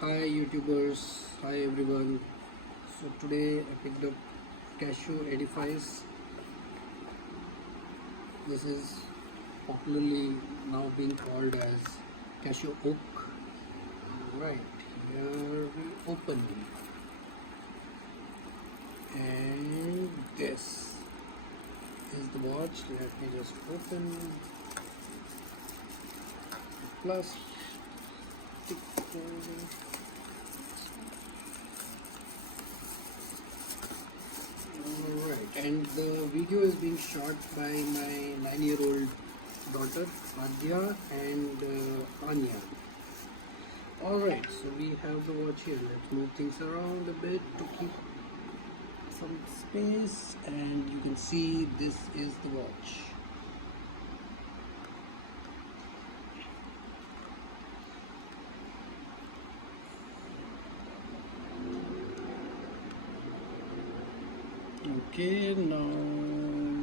Hi YouTubers, hi everyone. So today I picked up Casio edifice. This is popularly now being called as Casio oak. Right, here we open, and this is the watch. Let me just open plastic. Alright, and the video is being shot by my 9-year-old daughter Adya and Anya. Alright, so we have the watch here. Let's move things around a bit to keep some space, and you can see this is the watch. Okay, now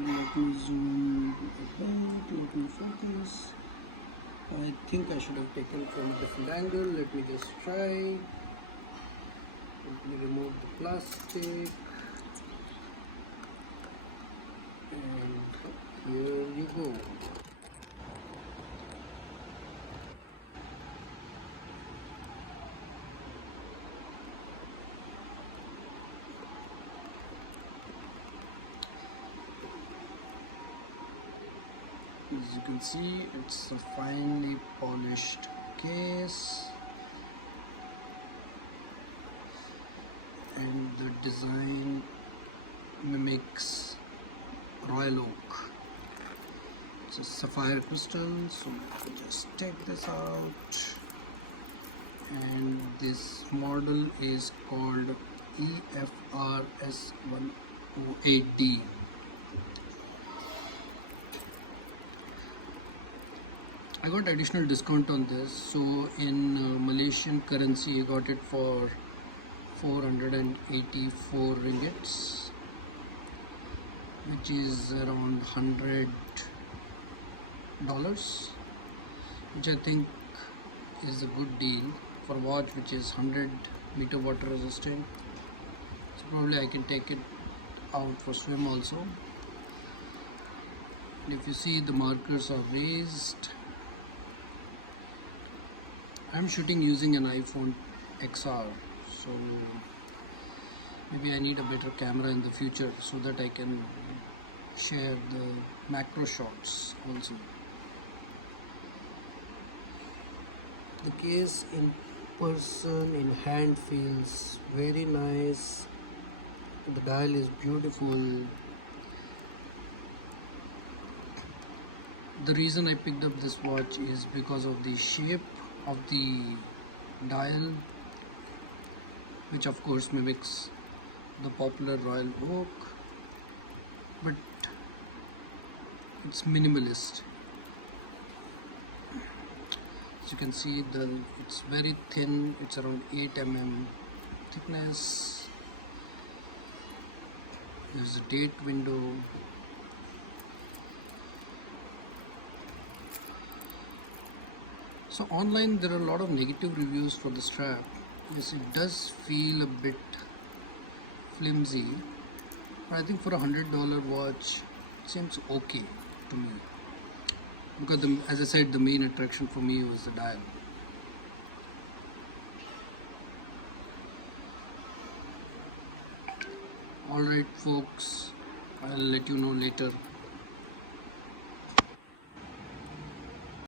let me zoom a bit, let me focus. I think I should have taken from a different angle. Let me just try. Let me remove the plastic. And here you go. As you can see, it's a finely polished case, and the design mimics royal oak. It's a sapphire crystal, so let me just take this out. And this model is called EFR-S108D. I got additional discount on this, so in Malaysian currency I got it for 484 ringgits, which is around $100, which I think is a good deal for a watch which is 100-meter water resistant. So probably I can take it out for swim also. And if you see, the markers are raised. I'm shooting using an iPhone XR, so maybe I need a better camera in the future so that I can share the macro shots also. The case in person, in hand, feels very nice. The dial is beautiful. The reason I picked up this watch is because of the shape of the dial, which of course mimics the popular royal oak, but it's minimalist. As you can see, it's very thin. It's around 8 mm thickness. There's a date window. So online there are a lot of negative reviews for the strap. Yes, it does feel a bit flimsy, but I think for a $100 watch it seems okay to me, because as I said, the main attraction for me was the dial. Alright folks, I'll let you know later